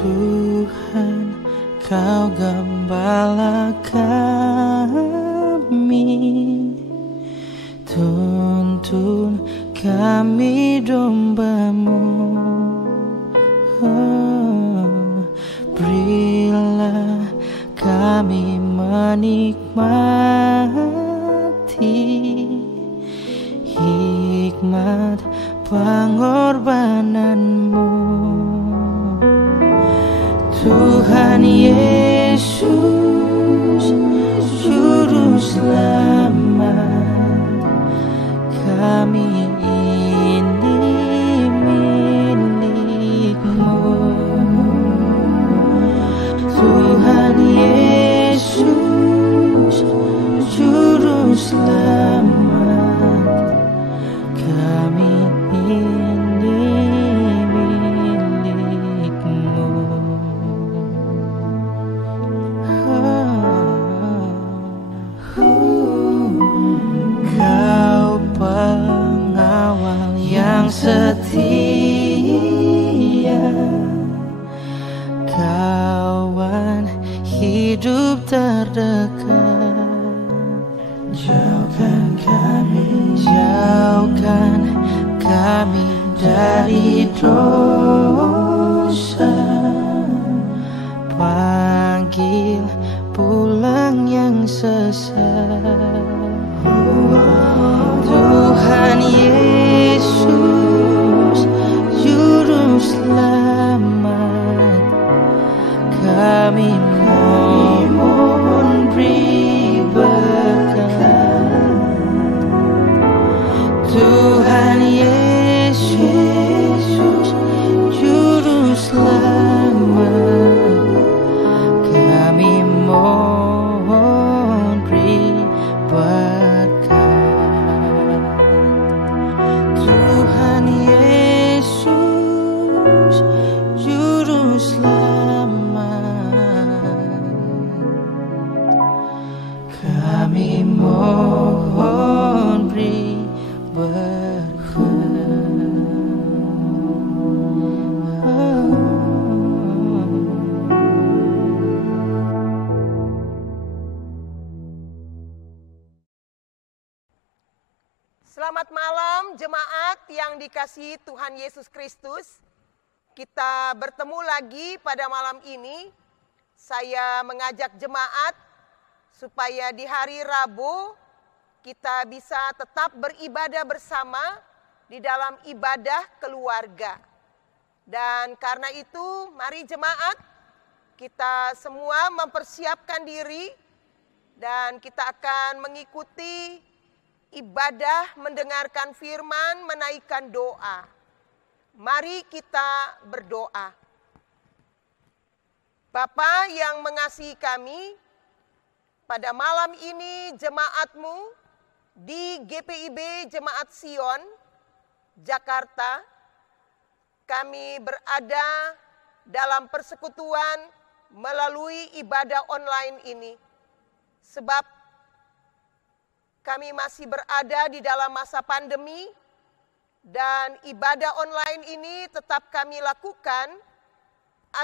Tuhan, Kau gembala kami, tuntun kami domba-Mu. Berilah kami menikmati hikmat pengorbanan-Mu. Tuhan Yesus, Juru Selamat, kami ini milik-Mu. Tuhan Yesus, Juru Selamat, kami ini milik-Mu. Kau pengawal yang setia, kawan hidup terdekat. Jauhkan kami dari dosa, panggil pulang yang sesat. Tuhan Yesus, Juru Selamat, kami mohon beri berkat. Tuhan Yesus, Juru Selamat, kami mohon beri berkat. Tuhan Yesus, Juru Selamat, kami mohon beri berkat. Selamat malam jemaat yang dikasihi Tuhan Yesus Kristus. Kita bertemu lagi pada malam ini. Saya mengajak jemaat supaya di hari Rabu kita bisa tetap beribadah bersama di dalam ibadah keluarga. Dan karena itu mari jemaat kita semua mempersiapkan diri dan kita akan mengikuti ibadah mendengarkan firman, menaikkan doa. Mari kita berdoa. Bapa yang mengasihi kami, pada malam ini jemaat-Mu di GPIB Jemaat Sion, Jakarta, kami berada dalam persekutuan melalui ibadah online ini. Sebab kami masih berada di dalam masa pandemi dan ibadah online ini tetap kami lakukan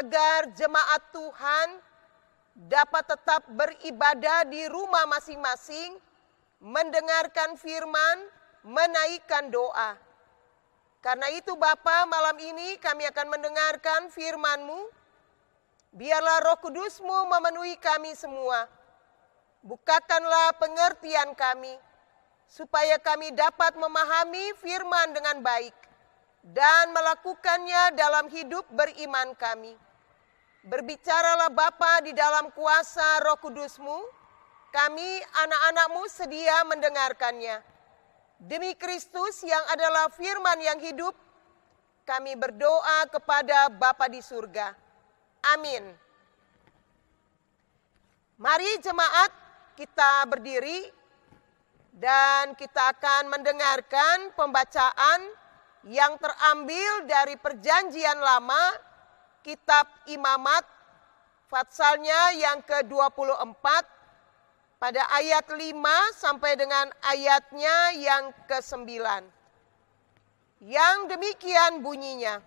agar jemaat Tuhan dapat tetap beribadah di rumah masing-masing, mendengarkan firman, menaikkan doa. Karena itu Bapa, malam ini kami akan mendengarkan firman-Mu. Biarlah Roh Kudus-Mu memenuhi kami semua. Bukakanlah pengertian kami, supaya kami dapat memahami firman dengan baik dan melakukannya dalam hidup beriman kami. Berbicaralah Bapa di dalam kuasa Roh Kudus-Mu, kami anak-anak-Mu sedia mendengarkannya. Demi Kristus yang adalah firman yang hidup, kami berdoa kepada Bapa di surga. Amin. Mari jemaat, kita berdiri dan kita akan mendengarkan pembacaan yang terambil dari Perjanjian Lama, Kitab Imamat, Fatsalnya yang ke-24, pada ayat 5 sampai dengan ayatnya yang ke-9. Yang demikian bunyinya.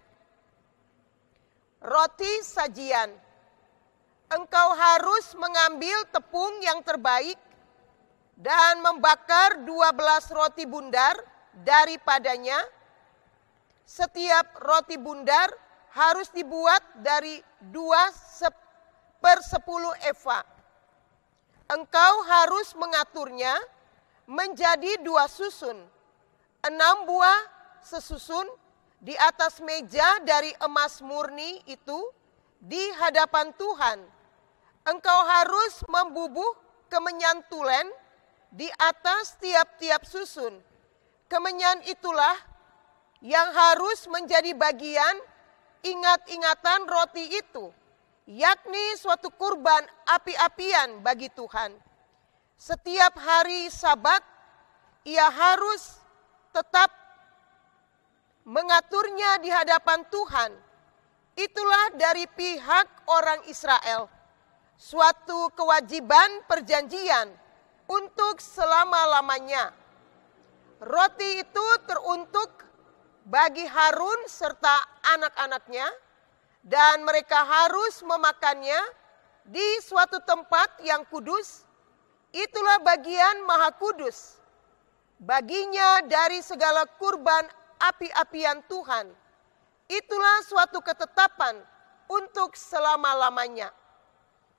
roti sajian. Engkau harus mengambil tepung yang terbaik dan membakar 12 roti bundar daripadanya. Setiap roti bundar harus dibuat dari 2/10 eva. Engkau harus mengaturnya menjadi 2 susun, 6 buah sesusun di atas meja dari emas murni itu di hadapan Tuhan. Engkau harus membubuh kemenyan tulen di atas tiap-tiap susun. Kemenyan itulah yang harus menjadi bagian ingat-ingatan roti itu, yakni suatu kurban api-apian bagi Tuhan. Setiap hari Sabat, ia harus tetap mengaturnya di hadapan Tuhan. Itulah dari pihak orang Israel, suatu kewajiban perjanjian untuk selama-lamanya. Roti itu teruntuk bagi Harun serta anak-anaknya, dan mereka harus memakannya di suatu tempat yang kudus. Itulah bagian maha kudus baginya dari segala kurban api-apian Tuhan. Itulah suatu ketetapan untuk selama-lamanya.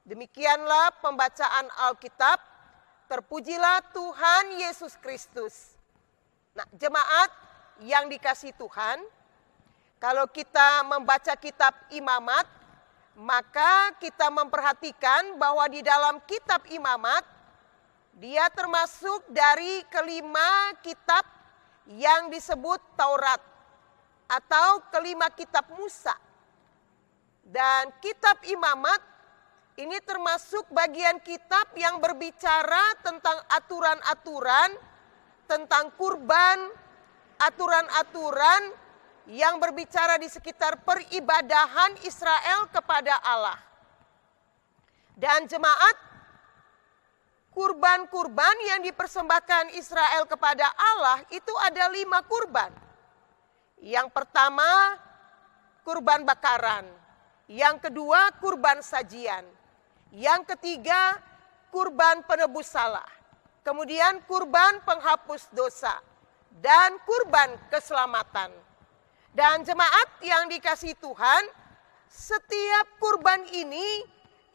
Demikianlah pembacaan Alkitab. Terpujilah Tuhan Yesus Kristus. Nah, jemaat yang dikasihi Tuhan, kalau kita membaca kitab Imamat, maka kita memperhatikan bahwa di dalam kitab Imamat, dia termasuk dari kelima kitab yang disebut Taurat atau kelima kitab Musa. Dan kitab Imamat ini termasuk bagian kitab yang berbicara tentang aturan-aturan, tentang kurban, aturan-aturan yang berbicara di sekitar peribadahan Israel kepada Allah. Dan jemaat, kurban-kurban yang dipersembahkan Israel kepada Allah itu ada 5 kurban. Yang pertama, kurban bakaran. Yang kedua, kurban sajian. Yang ketiga, kurban penebus salah. Kemudian kurban penghapus dosa. Dan kurban keselamatan. Dan jemaat yang dikasihi Tuhan, setiap kurban ini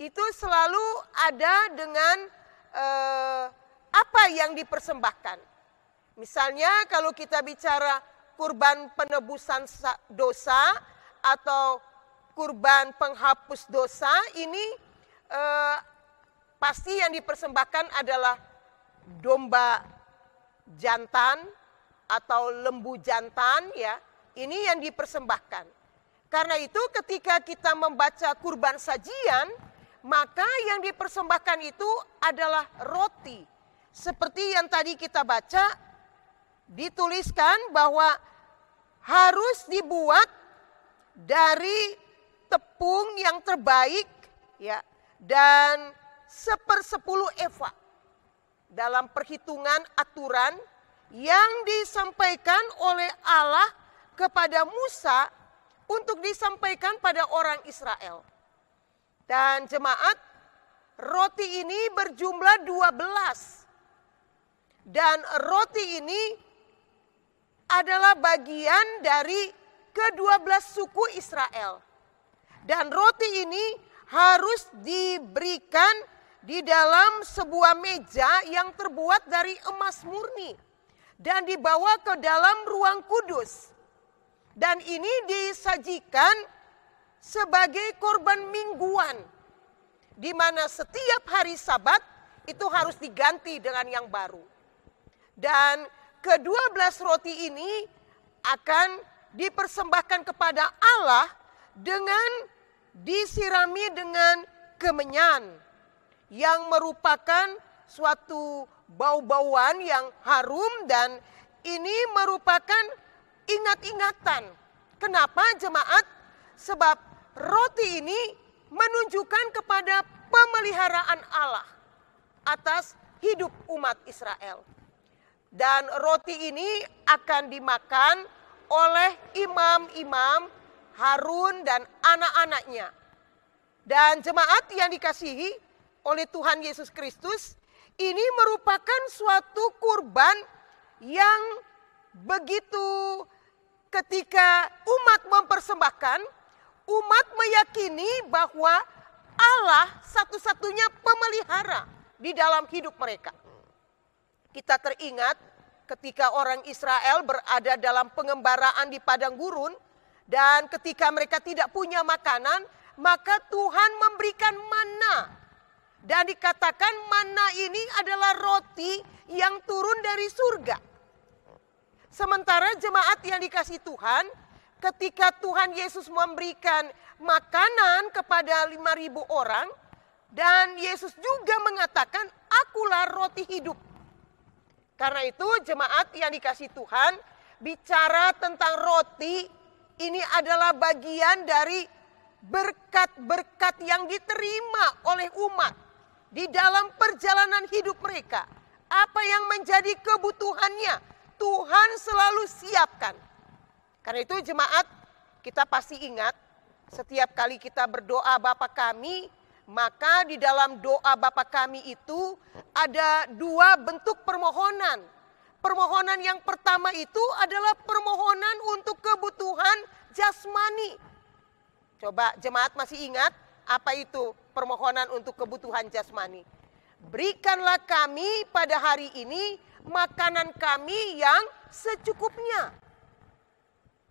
itu selalu ada dengan apa yang dipersembahkan. Misalnya kalau kita bicara kurban penebusan dosa atau kurban penghapus dosa, ini pasti yang dipersembahkan adalah domba jantan atau lembu jantan, ya. Ini yang dipersembahkan. Karena itu ketika kita membaca kurban sajian, maka yang dipersembahkan itu adalah roti. Seperti yang tadi kita baca, dituliskan bahwa harus dibuat dari tepung yang terbaik, ya, dan 1/10 eva. Dalam perhitungan aturan yang disampaikan oleh Allah kepada Musa untuk disampaikan pada orang Israel. Dan jemaat, roti ini berjumlah 12. Dan roti ini adalah bagian dari ke-12 suku Israel. Dan roti ini harus diberikan di dalam sebuah meja yang terbuat dari emas murni. Dan dibawa ke dalam ruang kudus. Dan ini disajikan sebagai korban mingguan, di mana setiap hari Sabat itu harus diganti dengan yang baru. Dan ke-12 roti ini akan dipersembahkan kepada Allah dengan disirami dengan kemenyan, yang merupakan suatu bau-bauan yang harum, dan ini merupakan ingat-ingatan. Kenapa jemaat? Sebab roti ini menunjukkan kepada pemeliharaan Allah atas hidup umat Israel. Dan roti ini akan dimakan oleh imam-imam Harun dan anak-anaknya. Dan jemaat yang dikasihi oleh Tuhan Yesus Kristus, ini merupakan suatu kurban yang begitu ketika umat mempersembahkan, umat meyakini bahwa Allah satu-satunya pemelihara di dalam hidup mereka. Kita teringat ketika orang Israel berada dalam pengembaraan di padang gurun, dan ketika mereka tidak punya makanan, maka Tuhan memberikan mana. Dan dikatakan mana ini adalah roti yang turun dari surga. Sementara jemaat yang dikasihi Tuhan, ketika Tuhan Yesus memberikan makanan kepada 5.000 orang, dan Yesus juga mengatakan, akulah roti hidup. Karena itu jemaat yang dikasihi Tuhan, bicara tentang roti, ini adalah bagian dari berkat-berkat yang diterima oleh umat di dalam perjalanan hidup mereka. Apa yang menjadi kebutuhannya, Tuhan selalu siapkan. Karena itu jemaat, kita pasti ingat, setiap kali kita berdoa Bapa kami, maka di dalam doa Bapa kami itu ada 2 bentuk permohonan. Permohonan yang pertama itu adalah permohonan untuk kebutuhan jasmani. Coba jemaat masih ingat apa itu permohonan untuk kebutuhan jasmani? Berikanlah kami pada hari ini makanan kami yang secukupnya.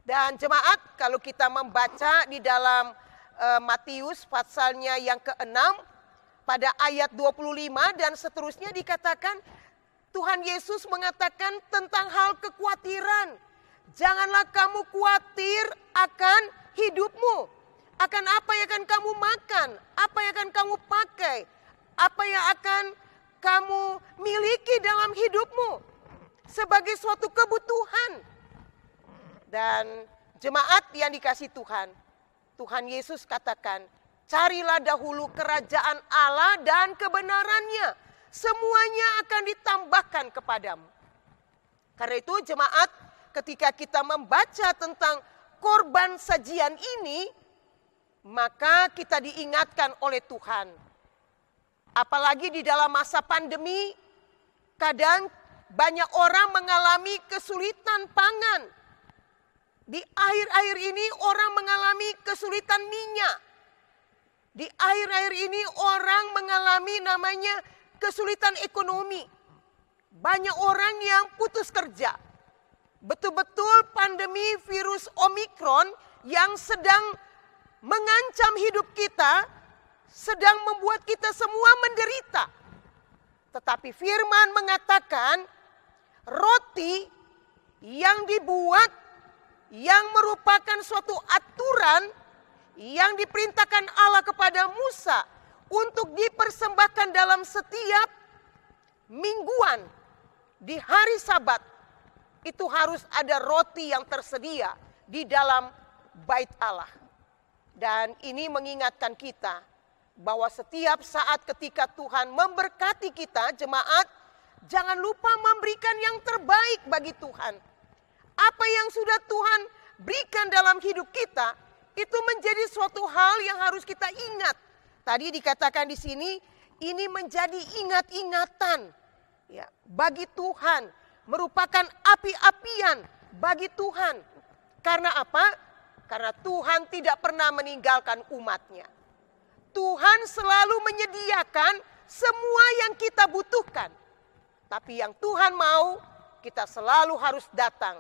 Dan jemaat, kalau kita membaca di dalam Matius pasalnya yang ke-6 pada ayat 25 dan seterusnya dikatakan Tuhan Yesus mengatakan tentang hal kekhawatiran. Janganlah kamu khawatir akan hidupmu, akan apa yang akan kamu makan, apa yang akan kamu pakai, apa yang akan kamu miliki dalam hidupmu sebagai suatu kebutuhan. Dan jemaat yang dikasihi Tuhan, Tuhan Yesus katakan, carilah dahulu kerajaan Allah dan kebenarannya, semuanya akan ditambahkan kepadamu. Karena itu jemaat, ketika kita membaca tentang korban sajian ini, maka kita diingatkan oleh Tuhan. Apalagi di dalam masa pandemi, kadang banyak orang mengalami kesulitan pangan. Di akhir-akhir ini orang mengalami kesulitan minyak. Di akhir-akhir ini orang mengalami namanya kesulitan ekonomi. Banyak orang yang putus kerja. Betul-betul pandemi virus Omikron yang sedang mengancam hidup kita, sedang membuat kita semua menderita. Tetapi firman mengatakan roti yang dibuat, yang merupakan suatu aturan yang diperintahkan Allah kepada Musa untuk dipersembahkan dalam setiap mingguan di hari Sabat, itu harus ada roti yang tersedia di dalam bait Allah. Dan ini mengingatkan kita bahwa setiap saat ketika Tuhan memberkati kita, jemaat, jangan lupa memberikan yang terbaik bagi Tuhan. Apa yang sudah Tuhan berikan dalam hidup kita, itu menjadi suatu hal yang harus kita ingat. Tadi dikatakan di sini, ini menjadi ingat-ingatan ya, bagi Tuhan. Merupakan api-apian bagi Tuhan. Karena apa? Karena Tuhan tidak pernah meninggalkan umatnya. Tuhan selalu menyediakan semua yang kita butuhkan. Tapi yang Tuhan mau, kita selalu harus datang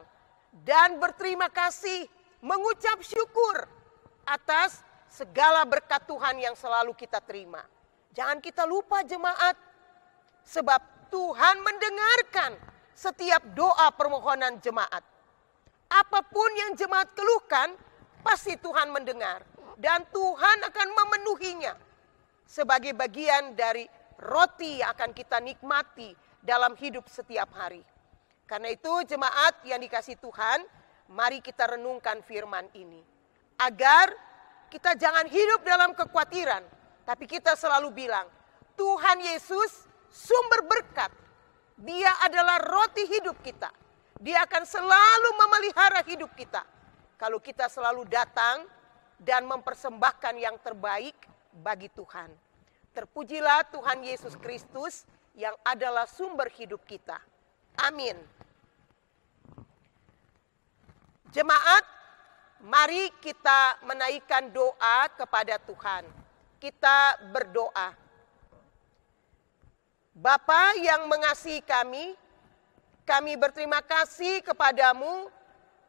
dan berterima kasih, mengucap syukur atas segala berkat Tuhan yang selalu kita terima. Jangan kita lupa jemaat, sebab Tuhan mendengarkan setiap doa permohonan jemaat. Apapun yang jemaat keluhkan, pasti Tuhan mendengar. Dan Tuhan akan memenuhinya sebagai bagian dari roti yang akan kita nikmati dalam hidup setiap hari. Karena itu jemaat yang dikasihi Tuhan, mari kita renungkan firman ini. Agar kita jangan hidup dalam kekhawatiran, tapi kita selalu bilang, Tuhan Yesus sumber berkat. Dia adalah roti hidup kita. Dia akan selalu memelihara hidup kita. kalau kita selalu datang dan mempersembahkan yang terbaik bagi Tuhan. Terpujilah Tuhan Yesus Kristus yang adalah sumber hidup kita. Amin. Jemaat, mari kita menaikkan doa kepada Tuhan. Kita berdoa. Bapa yang mengasihi kami berterima kasih kepadamu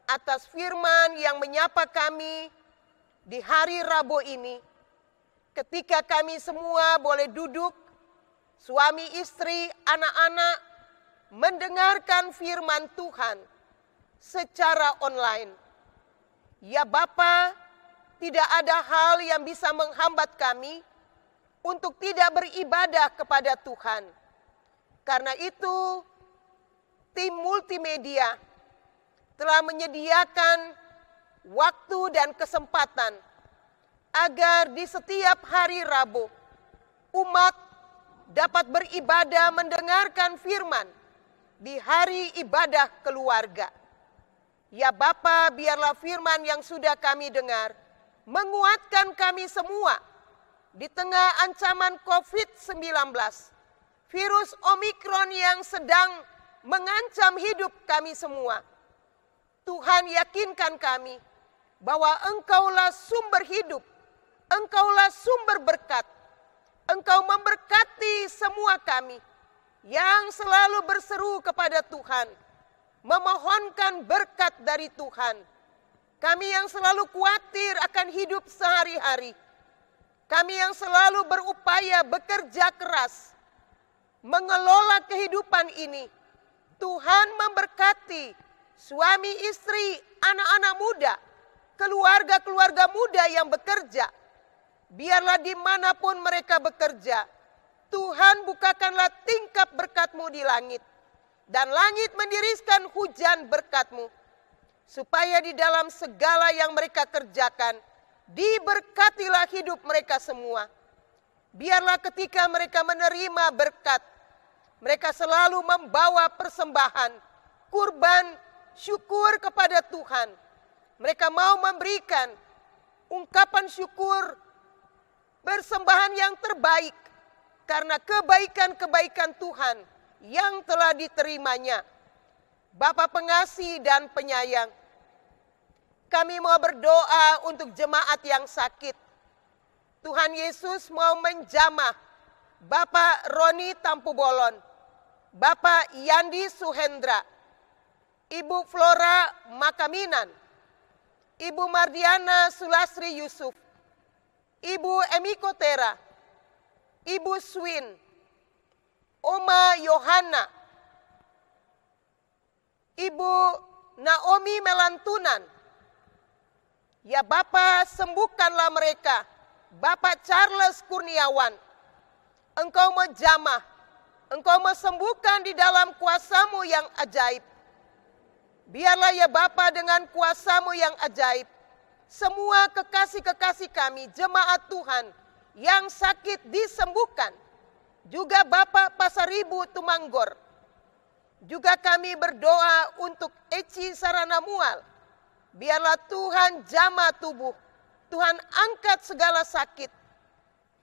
atas firman yang menyapa kami di hari Rabu ini. Ketika kami semua boleh duduk, suami istri, anak-anak, mendengarkan firman Tuhan secara online. Ya Bapa, tidak ada hal yang bisa menghambat kami untuk tidak beribadah kepada Tuhan. Karena itu, tim multimedia telah menyediakan waktu dan kesempatan agar di setiap hari Rabu umat dapat beribadah mendengarkan firman di hari ibadah keluarga. Ya Bapa, biarlah firman yang sudah kami dengar menguatkan kami semua di tengah ancaman COVID-19, virus Omikron yang sedang mengancam hidup kami semua. Tuhan, yakinkan kami bahwa Engkaulah sumber hidup, Engkaulah sumber berkat. Engkau memberkati semua kami yang selalu berseru kepada Tuhan, memohonkan berkat dari Tuhan. Kami yang selalu khawatir akan hidup sehari-hari, kami yang selalu berupaya bekerja keras, mengelola kehidupan ini. Tuhan memberkati suami istri, anak-anak muda, keluarga-keluarga muda yang bekerja. Biarlah dimanapun mereka bekerja, Tuhan bukakanlah tingkap berkat-Mu di langit. Dan langit mendiriskan hujan berkat-Mu. Supaya di dalam segala yang mereka kerjakan, diberkatilah hidup mereka semua. Biarlah ketika mereka menerima berkat, mereka selalu membawa persembahan, kurban, syukur kepada Tuhan. Mereka mau memberikan ungkapan syukur, persembahan yang terbaik, karena kebaikan-kebaikan Tuhan yang telah diterimanya. Bapa pengasih dan penyayang, kami mau berdoa untuk jemaat yang sakit. Tuhan Yesus mau menjamah Bapak Roni Tampubolon, Bapak Yandi Suhendra, Ibu Flora Makaminan, Ibu Mardiana Sulasri Yusuf, Ibu Emiko Tera, Ibu Swin, Oma Yohana, Ibu Naomi Melantunan. Ya Bapa, sembuhkanlah mereka. Bapak Charles Kurniawan, Engkau menjamah, Engkau sembuhkan di dalam kuasa-Mu yang ajaib. Biarlah ya Bapa dengan kuasa-Mu yang ajaib, semua kekasih-kekasih kami, jemaat Tuhan yang sakit disembuhkan. Juga Bapak Pasaribu Tumanggor. Juga kami berdoa untuk Eci Sarana Mual. Biarlah Tuhan jamah tubuh, Tuhan angkat segala sakit.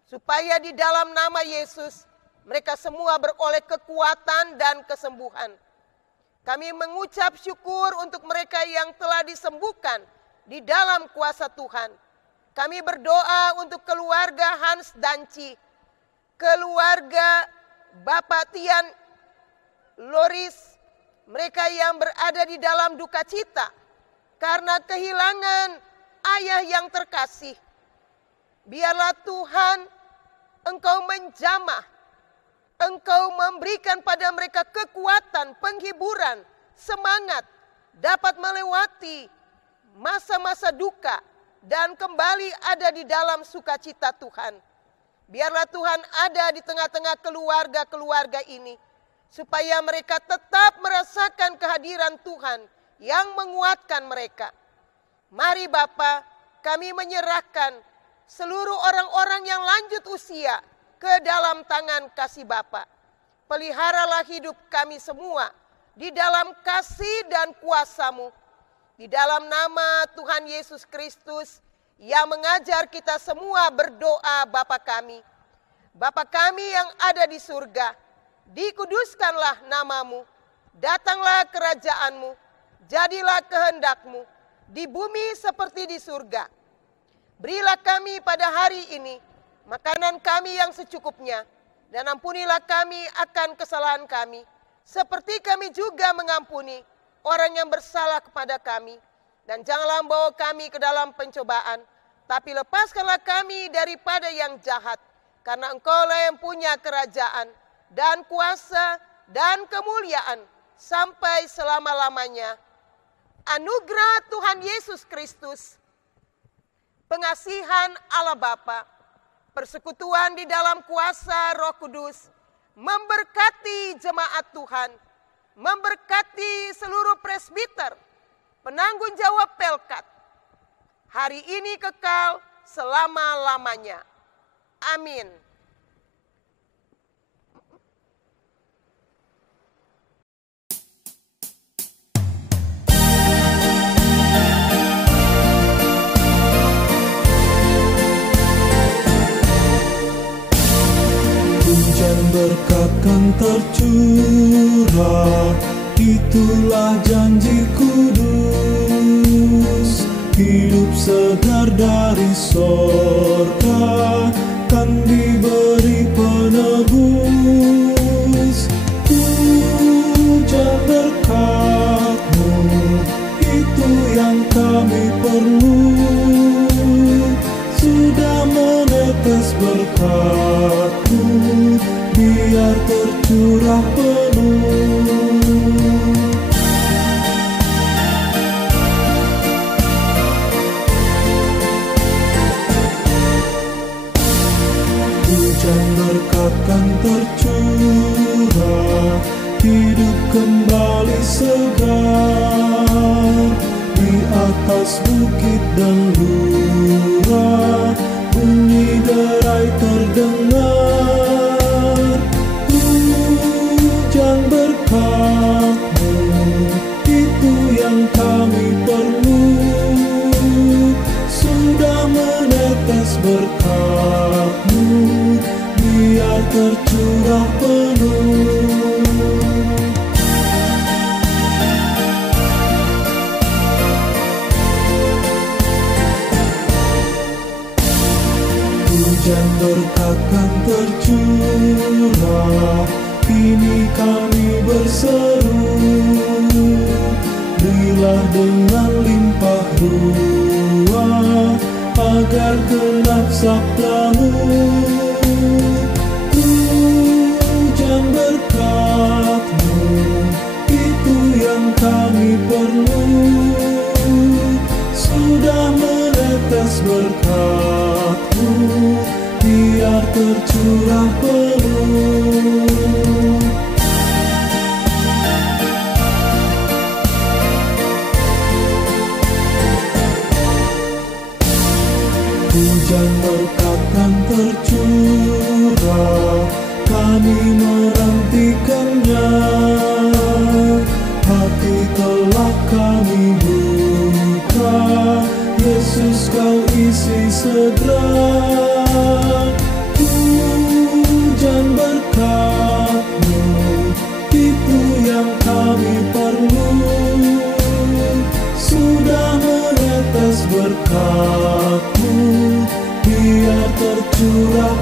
Supaya di dalam nama Yesus, mereka semua beroleh kekuatan dan kesembuhan. Kami mengucap syukur untuk mereka yang telah disembuhkan di dalam kuasa Tuhan. Kami berdoa untuk keluarga Hans Danci, keluarga Bapak Tian Loris, mereka yang berada di dalam duka cita karena kehilangan ayah yang terkasih. Biarlah Tuhan, Engkau menjamah, Engkau memberikan pada mereka kekuatan, penghiburan, semangat, dapat melewati masa-masa duka dan kembali ada di dalam sukacita Tuhan. Biarlah Tuhan ada di tengah-tengah keluarga-keluarga ini, supaya mereka tetap merasakan kehadiran Tuhan yang menguatkan mereka. Mari Bapa, kami menyerahkan seluruh orang-orang yang lanjut usia ke dalam tangan kasih Bapa. Peliharalah hidup kami semua di dalam kasih dan kuasa-Mu. Di dalam nama Tuhan Yesus Kristus yang mengajar kita semua berdoa, Bapa kami. Bapa kami yang ada di surga, dikuduskanlah namamu, datanglah kerajaanmu, jadilah kehendakmu, di bumi seperti di surga. Berilah kami pada hari ini makanan kami yang secukupnya, dan ampunilah kami akan kesalahan kami, seperti kami juga mengampuni orang yang bersalah kepada kami. Dan janganlah membawa kami ke dalam pencobaan, tapi lepaskanlah kami daripada yang jahat. Karena Engkaulah yang punya kerajaan dan kuasa dan kemuliaan sampai selama-lamanya. Anugerah Tuhan Yesus Kristus, pengasihan Allah Bapa, persekutuan di dalam kuasa Roh Kudus, memberkati jemaat Tuhan, memberkati seluruh presbiter, penanggung jawab Pelkat, hari ini kekal selama-lamanya. Amin. Hujan berkat kan tercurah, itulah janji kudus. Hidup segar dari sorga kan diberi penebus. Hujan berkat-Mu, itu yang kami perlu. Sudah menetes berkat-Mu, biar tercurah penuh. Hujan berkat kan tercurah, hidup kembali segar. Di atas bukit dan lurah, bunyi derai terdengar. Hujan berkat-Mu, itu yang kami perlu. Sudah menetes berkat-Mu, biar tercurah penuh. Hujan berkat kan tercurah, kini kami berseru. Berilah dengan limpah ruah, agar genap sabda-Mu. Hujan berkat-Mu, itu yang kami perlu. Sudah menetes berkat-Mu, biar tercurah penuh. Hujan berkat kan tercurah, kami menantikannya. Hati telah kami buka, Yesus Kau isi segera. Hujan berkat-Mu, itu yang kami perlu. Sudah menetes berkat-Mu, biar tercurah